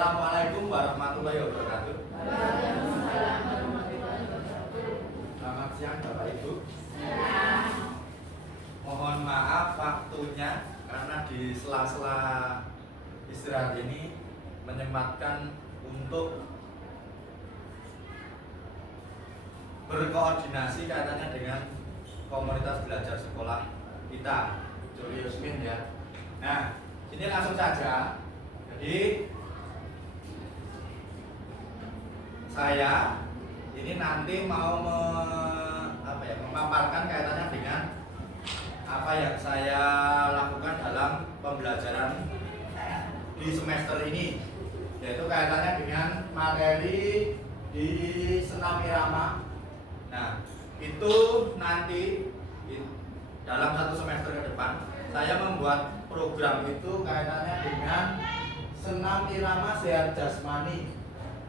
Assalamualaikum warahmatullahi wabarakatuh. Selamat siang Bapak Ibu. Mohon maaf waktunya karena di sela-sela istirahat ini menyempatkan untuk berkoordinasi kaitannya dengan komunitas belajar sekolah kita, Juri Yusmin ya. Nah, ini langsung saja. Jadi saya ini nanti mau memaparkan kaitannya dengan apa yang saya lakukan dalam pembelajaran di semester ini, yaitu kaitannya dengan materi di senam irama. Nah, itu nanti dalam satu semester ke depan saya membuat program itu kaitannya dengan senam irama sehat jasmani,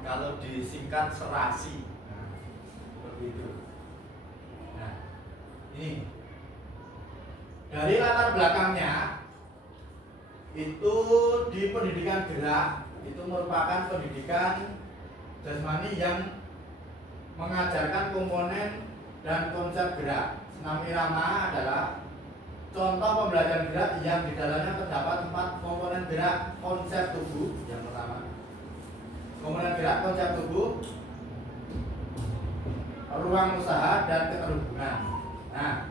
kalau disingkat serasi. Nah, seperti itu. Nah, ini dari latar belakangnya itu di pendidikan gerak itu merupakan pendidikan jasmani yang mengajarkan komponen dan konsep gerak. Senam irama adalah contoh pembelajaran gerak yang di dalamnya terdapat 4 komponen gerak konsep tubuh. Yang pertama, komponen gerak konsep tubuh, ruang usaha, dan keterhubungan. Nah,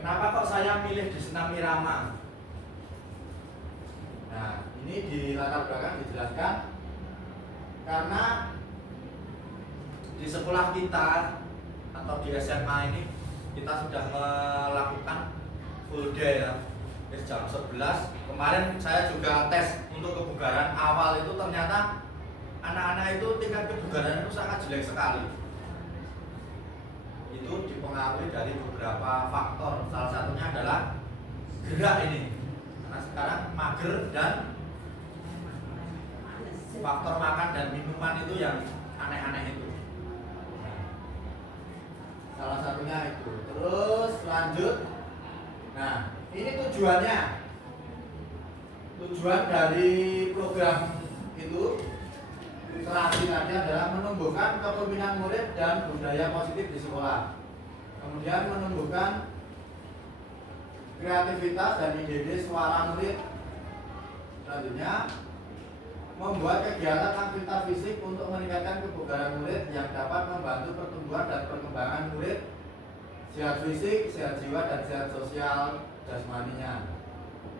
kenapa kok saya milih di senam irama? Nah, ini di latar belakang dijelaskan karena di sekolah kita atau di SMA ini kita sudah melakukan full day ya, jam 11. Kemarin saya juga tes untuk kebugaran awal, itu ternyata anak-anak itu tingkat kebugaran itu sangat jelek sekali. Itu dipengaruhi dari beberapa faktor. Salah satunya adalah gerak ini, karena sekarang mager, dan faktor makan dan minuman itu yang aneh-aneh itu. Salah satunya itu. Terus lanjut. Nah, ini tujuannya. Tujuan dari program itu serasi tadi adalah menumbuhkan kepemimpinan murid dan budaya positif di sekolah. Kemudian menumbuhkan kreativitas dan ide-ide suara murid. Selanjutnya, membuat kegiatan aktivitas fisik untuk meningkatkan kebugaran murid yang dapat membantu pertumbuhan dan perkembangan murid, sehat fisik, sehat jiwa, dan sehat sosial jasmaninya.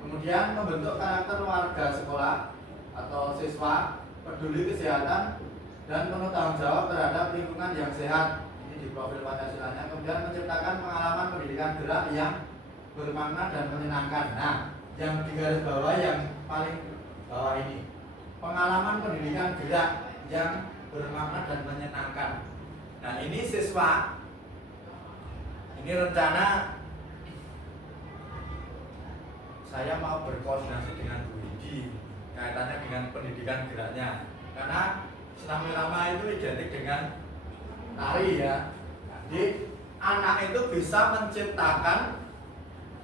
Kemudian membentuk karakter warga sekolah atau siswa peduli kesehatan dan penuh tanggung jawab terhadap lingkungan yang sehat. Ini di profil Pancasilanya. Kemudian menciptakan pengalaman pendidikan gerak yang bermakna dan menyenangkan. Nah, yang di garis bawah, yang paling bawah ini, pengalaman pendidikan gerak yang bermakna dan menyenangkan. Nah, ini siswa, ini rencana saya mau berkoordinasi dengan Bu Widi kaitannya dengan pendidikan geraknya, karena senam irama itu identik dengan tari ya. Jadi anak itu bisa menciptakan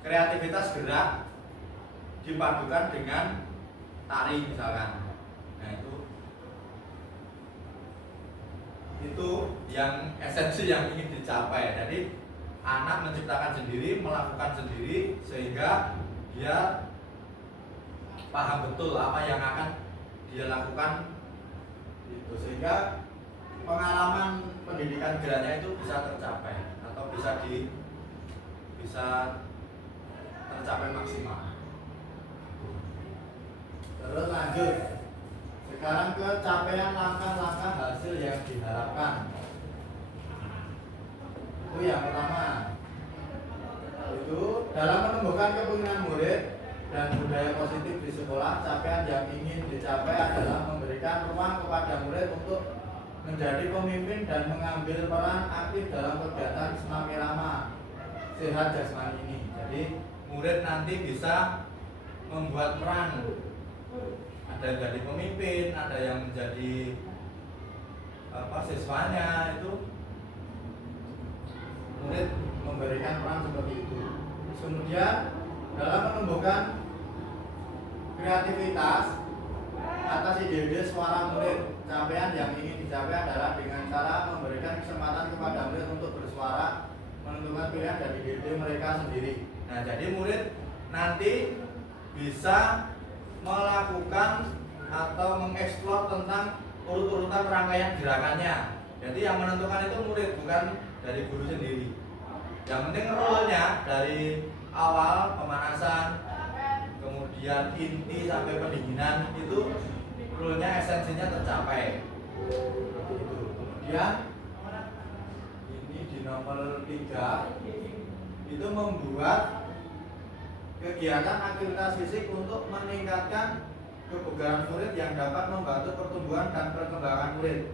kreativitas gerak dipadukan dengan tari misalkan. Nah, itu yang esensi yang ingin dicapai. Jadi anak menciptakan sendiri, melakukan sendiri, sehingga dia paham betul apa yang akan dia lakukan itu, sehingga pengalaman pendidikan geraknya itu bisa tercapai atau bisa tercapai maksimal. Terus lanjut, sekarang ke capaian langkah-langkah hasil yang diharapkan. Itu yang pertama, itu dalam menumbuhkan kepemimpinan murid dan budaya positif di sekolah. Capaian yang ingin dicapai adalah memberikan ruang kepada murid untuk menjadi pemimpin dan mengambil peran aktif dalam kegiatan senam irama sehat jasmani ini. Jadi murid nanti bisa membuat peran, ada yang jadi pemimpin, ada yang menjadi siswanya. Itu murid memberikan peran seperti itu. Kemudian dalam menumbuhkan kreativitas atas ide-ide suara murid. Capaian yang ingin dicapai adalah dengan cara memberikan kesempatan kepada murid untuk bersuara, menentukan pilihan dari ide-ide mereka sendiri. Nah, jadi murid nanti bisa melakukan atau mengeksplor tentang urut-urutan rangkaian gerakannya. Jadi yang menentukan itu murid, bukan dari guru sendiri. Yang penting role-nya dari awal pemanasan, kemudian inti sampai pendinginan itu role-nya, esensinya tercapai. Kemudian ini di nomor 3 itu membuat kegiatan aktivitas fisik untuk meningkatkan kebugaran murid yang dapat membantu pertumbuhan dan perkembangan murid.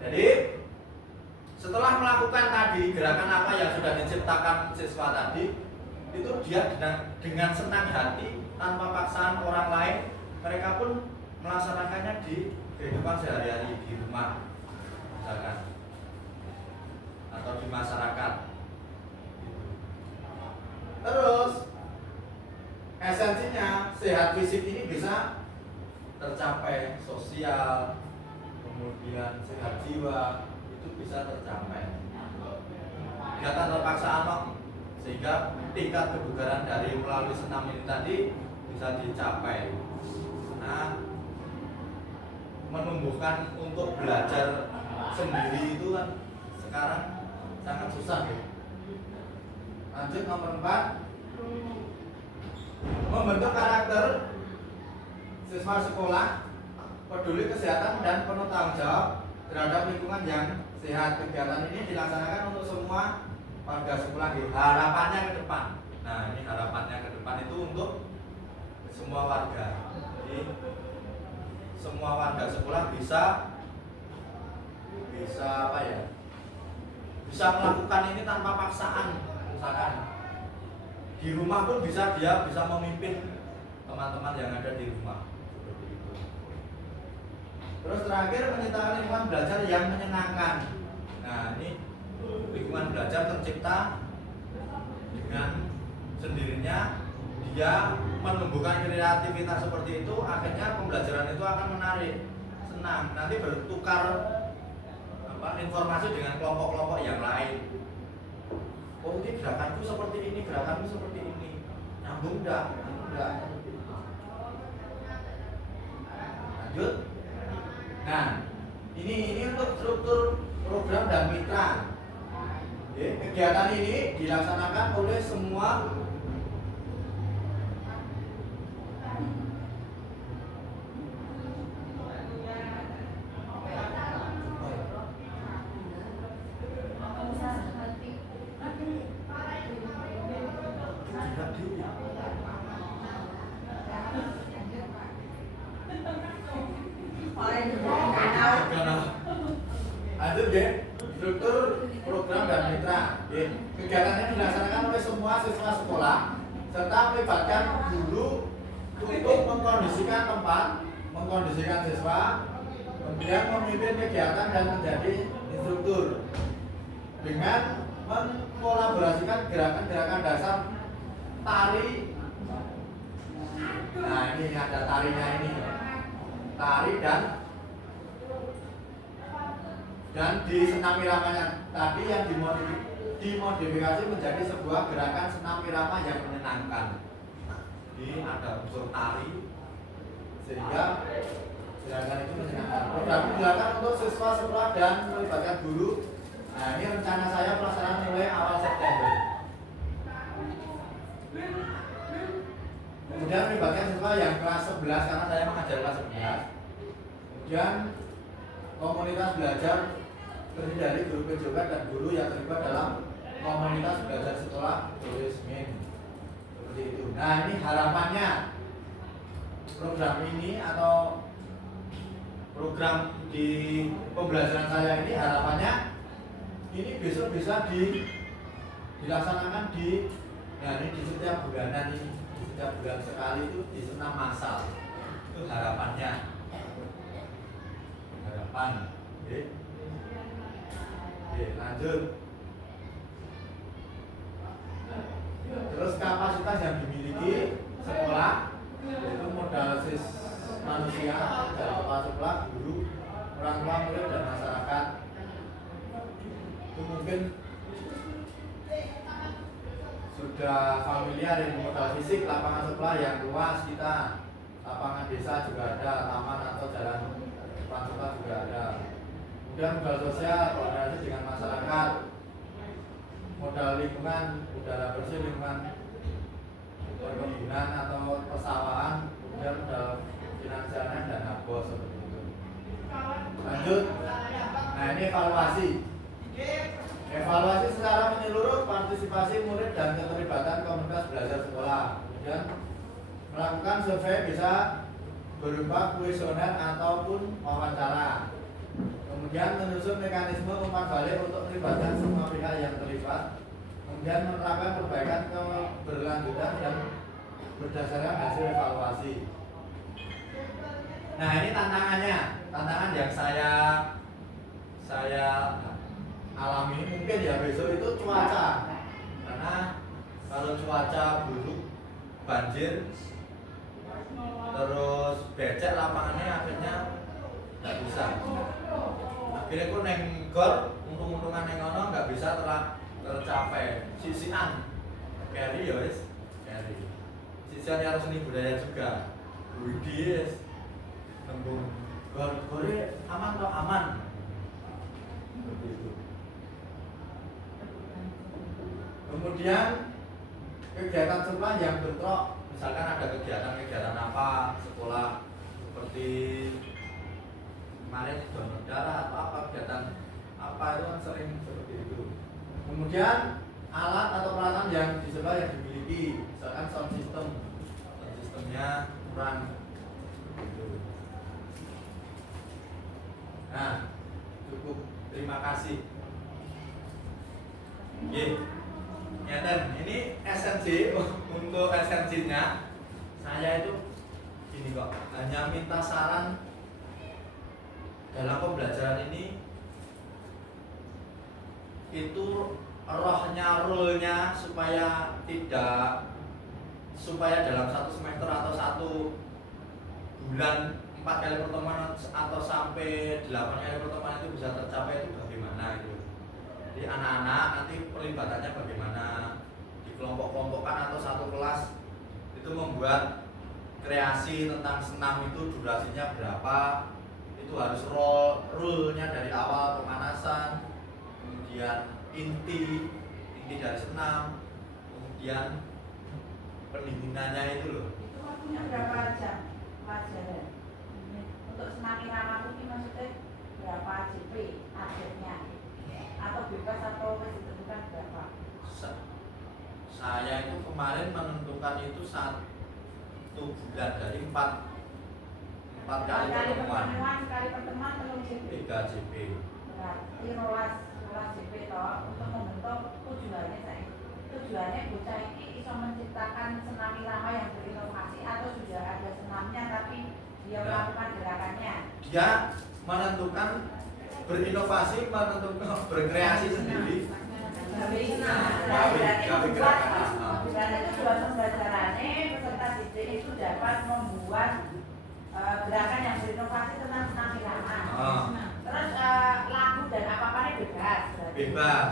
Jadi setelah melakukan tadi gerakan apa yang sudah diciptakan siswa tadi, itu dia dengan senang hati tanpa paksaan orang lain, mereka pun melaksanakannya di kehidupan sehari-hari di rumah, misalkan, atau di masyarakat. Terus esensinya sehat fisik ini bisa tercapai, sosial, kemudian sehat jiwa itu bisa tercapai. Tidak terpaksa sehingga tingkat kebugaran dari melalui senam ini tadi bisa dicapai. Nah, menumbuhkan untuk belajar sendiri itu kan sekarang sangat susah ya. Lanjut nomor 4, membentuk karakter siswa sekolah peduli kesehatan dan penuh tanggung jawab terhadap lingkungan yang sehat. Kegiatan ini dilaksanakan untuk semua warga sekolah. Harapannya ke depan. Nah, ini harapannya ke depan itu untuk semua warga. Jadi semua warga sekolah bisa apa ya? Bisa melakukan ini tanpa paksaan. Misalkan di rumah pun dia bisa memimpin teman-teman yang ada di rumah. Seperti itu. Terus terakhir, menciptakan lingkungan belajar yang menyenangkan. Nah, ini lingkungan belajar tercipta dengan sendirinya, dia menumbuhkan kreativitas seperti itu, akhirnya pembelajaran itu akan menarik, senang. Nanti bertukar informasi dengan kelompok-kelompok yang lain. Oh, ini gerakanku seperti ini, gerakanku seperti ini. Nyambung enggak? Lanjut. Nah, ini untuk struktur program dan mitra. Kegiatan ini dilaksanakan oleh semua struktur program dan mitra. Kegiatannya dilaksanakan oleh semua siswa sekolah serta melibatkan guru untuk mengkondisikan tempat, mengkondisikan siswa, kemudian memimpin kegiatan dan menjadi instruktur dengan mengkolaborasikan gerakan-gerakan dasar tari. Nah, ini ada tarinya ini, tari dan di senam iramanya tadi yang dimodifikasi menjadi sebuah gerakan senam irama yang menyenangkan. Ini ada unsur tari sehingga gerakan itu menyenangkan. Program dilakukan untuk siswa sekolah dan melibatkan guru. Nah, ini rencana saya pelaksanaan mulai awal September. Kemudian melibatkan siswa yang kelas 11 karena saya mengajar kelas 11. Kemudian komunitas belajar terdiri dari guru PJK dan guru yang terlibat dalam komunitas belajar sekolah turisme. Seperti itu. Nah, ini harapannya program ini atau program di pembelajaran saya ini harapannya ini besok bisa dilaksanakan di setiap bulanan ini, di setiap bulan sekali itu di senam massal. Itu harapannya. Oke, lanjut. Terus kapasitas yang dimiliki sekolah yaitu modal manusia siswa, guru, orang tua murid dan masyarakat. Itu mungkin sudah familiar dengan modal fisik, lapangan sekolah yang luas kita, lapangan desa juga ada, taman atau jalan depan sekolah juga ada. Kemudian modal sosial, koordinasi dengan masyarakat, modal lingkungan, udara bersih, lingkungan perkebunan atau persawahan, kemudian modal finansialnya dana bos seperti itu. Lanjut, nah ini evaluasi. Evaluasi secara menyeluruh partisipasi murid dan keterlibatan komunitas belajar sekolah. Kemudian melakukan survei bisa berupa kuesioner ataupun wawancara. Kemudian menyusun mekanisme umpan balik untuk melibatkan semua pihak yang terlibat. Kemudian menerapkan perbaikan keberlanjutan dan berdasarkan hasil evaluasi. Nah ini tantangannya, tantangan yang saya alami mungkin ya besok itu cuaca, karena kalau cuaca buruk, banjir, terus becek lapangannya akhirnya nggak bisa. Akhirnya aku neng gor, untung-untungan neng ono nggak bisa tercapai. Sisian, carry ya wis, carry. Sisian harus seni budaya juga. Widis, nembung gor-gore aman atau aman. Seperti itu. Kemudian kegiatan sekolah yang bentrok, misalkan ada kegiatan apa sekolah seperti kemarin donor darah atau apa kegiatan apa itu kan sering seperti itu. Kemudian alat atau peralatan yang di sekolah yang dimiliki, misalkan sound systemnya kurang. Gitu. Nah, cukup. Terima kasih. Ini esensi untuk esensinya. Saya itu gini kok, hanya minta saran dalam pembelajaran ini itu rohnya, rule-nya supaya dalam satu semester atau satu bulan 4 kali pertemuan atau sampai 8 kali pertemuan itu bisa tercapai itu bagaimana gitu. Jadi anak-anak nanti perlibatannya bagaimana, di kelompok-kelompokan atau satu kelas itu membuat kreasi tentang senam itu durasinya berapa, itu harus rule-nya dari awal pemanasan, kemudian inti dari senam, kemudian pendinginannya itu loh. Itu waktunya berapa jam pelajaran? Untuk senam irama ini maksudnya berapa JP targetnya? Atau bebas atau ditentukan berapa? Saya itu kemarin menentukan itu 1 bulan dari 4 kali pertemuan. Sekali pertemuan telung JP. 3 JP. Berarti rolas JP toh untuk membentuk tujuannya bocah ini bisa menciptakan senam irama yang berinovasi atau sudah ada senamnya tapi dia melakukan gerakannya. Dia menentukan berinovasi, berkreasi sendiri. Berarti tujuan pembelajarannya peserta didik itu dapat membuat gerakan yang berinovasi tentang senam irama. Terus lagu dan apa-apanya bebas. Bebas.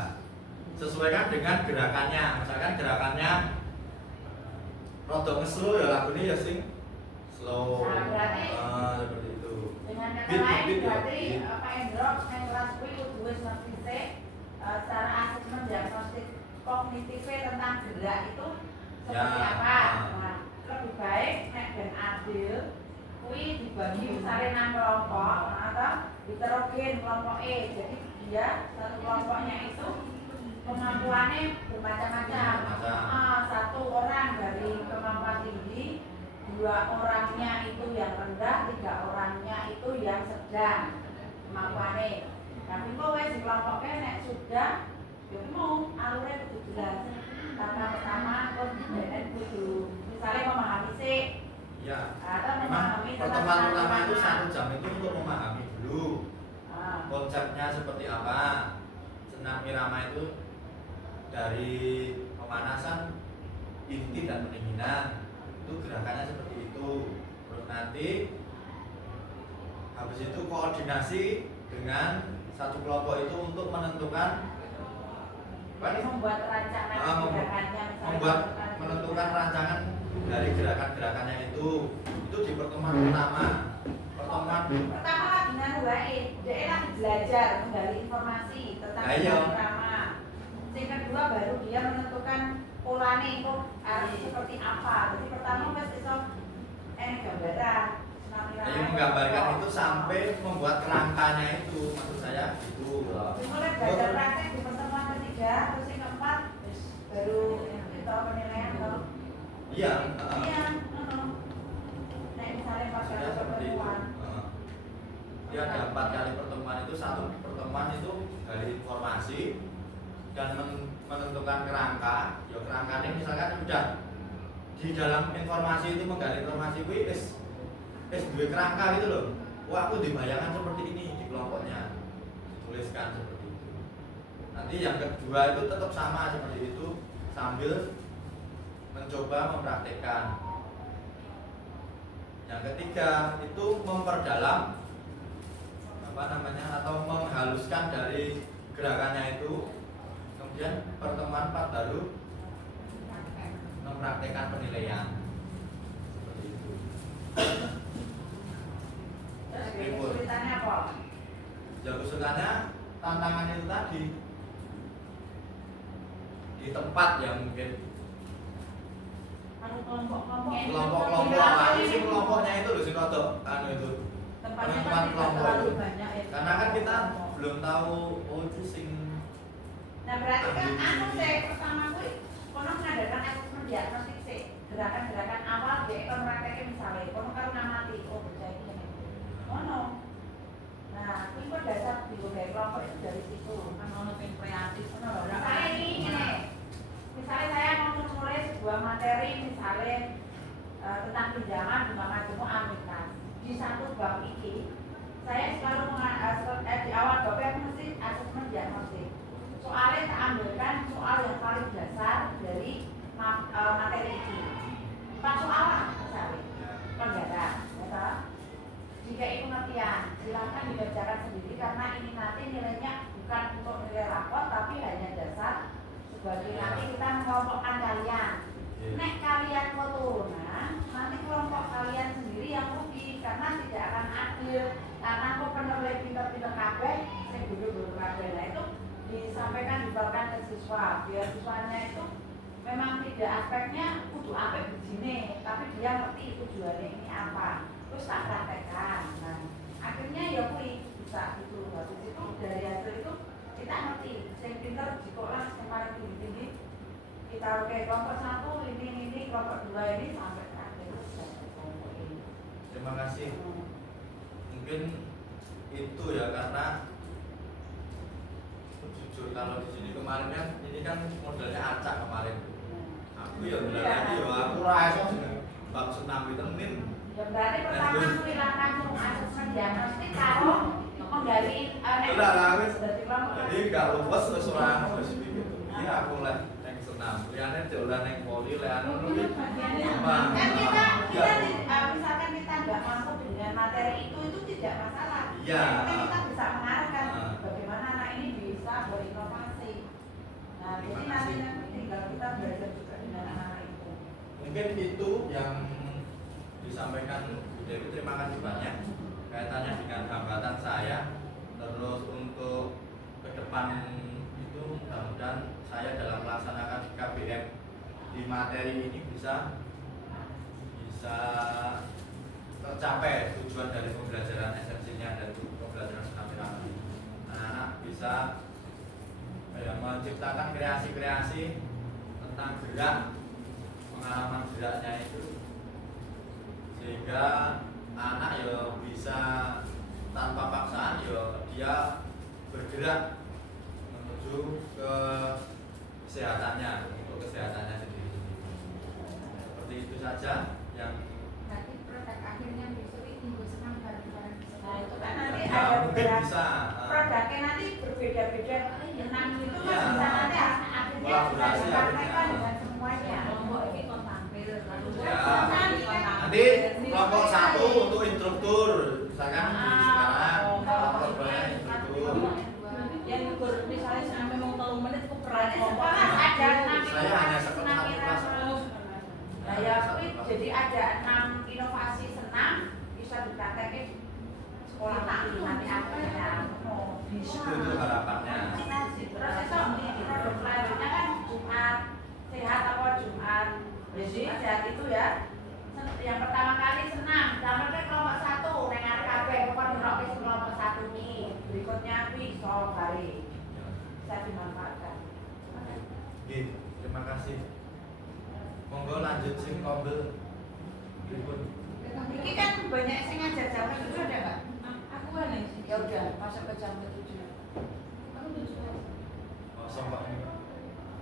Sesuaikan dengan gerakannya. Misalkan gerakannya rodok slow ya lagunya ya sing slow. Nah, berarti seperti itu. dengan kata lain berarti Pak Endrok yang kelas kuwi kudu wis ngerti secara asesmen diagnostik kognitifnya tentang gerak itu seperti apa. Nah, lebih baik nek ben adil kuwi dibagi misalnya 6 kelompok atau heterogen kelompok E. Jadi dia satu kelompoknya itu kemampuannya bermacam-macam. Satu orang dari kemampuan tinggi, 2 orangnya itu yang rendah, 3 orangnya itu yang sedang kemampuannya. Tapi kok wes di kelompoknya nek sudah, ya mau alurnya kudu jelas. Karena pertama kok kudu misalnya memahami sih. Ya. Atau memahami pertemuan utama itu 1 jam itu untuk memahami dulu konsepnya seperti apa. Senam irama itu dari pemanasan, inti dan pendinginan itu gerakannya seperti itu. Terus nanti Habis itu koordinasi dengan satu kelompok itu untuk menentukan membuat rancangan gerakannya, menentukan rancangan dari gerakan-gerakannya itu di pertemuan pertama. Pertama lagi nganuain, dia lagi belajar menggali informasi tentang drama. Yang kedua baru dia menentukan polanya itu harus seperti apa. Jadi pertama mesti gambaran. Ayo menggambarkan itu sampai membuat kerangkanya itu, maksud saya gitu. Mulai belajar praktek di pertemuan ketiga, terus yang keempat baru itu penilaian kalau. Iya. Nah misalnya pas Sudah ada seperti itu. pertemuan. Dia ada 4 kali pertemuan itu, satu pertemuan itu dari informasi dan menentukan kerangka. Ya kerangka ini misalkan sudah di dalam informasi itu menggali informasi dua kerangka gitu loh. Wah aku dibayangkan seperti ini di kelompoknya, dituliskan seperti itu. Nanti yang kedua itu tetap sama seperti itu sambil mencoba mempraktekkan. Yang ketiga itu memperdalam atau menghaluskan dari gerakannya itu. Kemudian pertemuan 4 baru mempraktekkan penilaian seperti itu. Kesulitannya apa? Ya kesulitannya tantangan itu tadi di tempat yang mungkin kelompok-kelompok sih kelompoknya itu loh sih itu penentuan kelompok itu. Karena kan kita belum tahu itu sing. Nah berarti kan saya pertama kono mengadakan asesmen diagnostik sih gerakan-gerakan awal dia kon prakteknya misalnya kono karo ngamati bocah iki ngene. Kono. Nah, ini kok dasar di kelompok itu dari situ. Kan ono sing kreatif ngono lho. Misalnya ini. Misalnya saya mau menulis sebuah materi misalnya tentang pinjaman bunga majemuk anuitas. Di satu bab ini saya selalu di awal bab aku mesti asesmen diagnostik. Soalnya tak ambilkan soal yang paling dasar dari materi ini. 4 soalan misalnya penjara, ya. Jika itu pengertian, silakan dibacakan sendiri karena ini nanti nilainya bukan untuk nilai rapor tapi hanya dasar sebagai nanti kita mengelompokkan kalian. Nek kalian keturunan, nanti kelompok kalian sendiri yang rugi karena tidak akan adil. Karena aku penerlih pinter-pinter kabeh, saya dulu kabeh. Nah itu disampaikan dibawakan ke siswa biar siswanya itu memang tidak aspeknya kudu apik begini tapi dia ngerti tujuannya ini apa terus tak praktekkan. Nah akhirnya ya bisa itu habis itu dari hasil itu kita ngerti yang pinter di sekolah yang paling tinggi kita oke kelompok 1 ini kelompok 2 ini sampai praktek kelompok ini. Terima kasih. Mungkin itu ya karena kalau di sini kemarin kan ini kan modelnya acak kemarin. Aku ya benar lagi ya aku rasa bab senam vitamin. Ya berarti pertama silakan asesmen diagnostik kalau menggali jadi kalau bos wis ora wis gitu. Iya aku lek ning senam. Liyane dolan ning poli lek anu kan kita misalkan kita enggak mampu dengan materi itu tidak masalah. Iya. Kita bisa mengarahkan bagaimana anak ini bisa berinovasi. Nah, jadi nanti tinggal kita belajar juga dengan anak-anak itu. Mungkin itu yang disampaikan Bu Dewi. Terima kasih banyak kaitannya dengan hambatan saya. Terus untuk ke depan itu mudah-mudahan saya dalam melaksanakan KBM di materi ini bisa tercapai tujuan dari pembelajaran esensinya dan pembelajaran senam irama. Anak-anak bisa menciptakan kreasi-kreasi tentang gerak, pengalaman geraknya itu, sehingga anak ya bisa tanpa paksaan ya dia bergerak menuju ke kesehatannya, untuk kesehatannya sendiri. Seperti itu saja yang nanti produk akhirnya besok ini senang bareng-bareng. Nah itu kan nanti ya, ada mungkin bisa produknya nanti berbeda-beda. Enam itu kan Ya. bisa nanti akhirnya bisa Kolaborasi dipraktekkan akhirnya. dengan semuanya. Kelompok ini kon tampil lalu Ya. Nanti kelompok 1 untuk instruktur, misalkan sekarang korbannya itu yang gugur misalnya sampai mau 3 menit ukuran sekolah ada 6 saya hanya sekolah kelas. nah ya jadi ada 6 inovasi senam bisa dipraktekin sekolah nanti akhirnya bisa Itu harapannya. terus itu produk selanjutnya kan Jumat sehat apa Jumat jadi sehat itu ya yang pertama kali senam damel kelompok 1 neng arek kabeh kok ngerok wis kelompok 1 nih berikutnya kuwi iso bare bisa dimanfaatkan. Oke, terima kasih. Monggo lanjut sing kombel. Pripun? Ini kan banyak sing ngajar jam 7 ada enggak? Aku ada sih. Ya udah, masuk ke jam 7. Aku udah coba. Kosong Pak.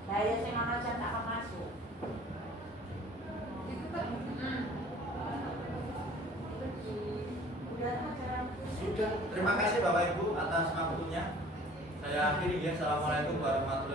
Lah ya sing ana jam tak akan masuk. Itu kan. Udah acara. Sudah. Terima kasih Bapak Ibu atas waktunya. Saya akhiri ya. Assalamualaikum warahmatullahi wabarakatuh.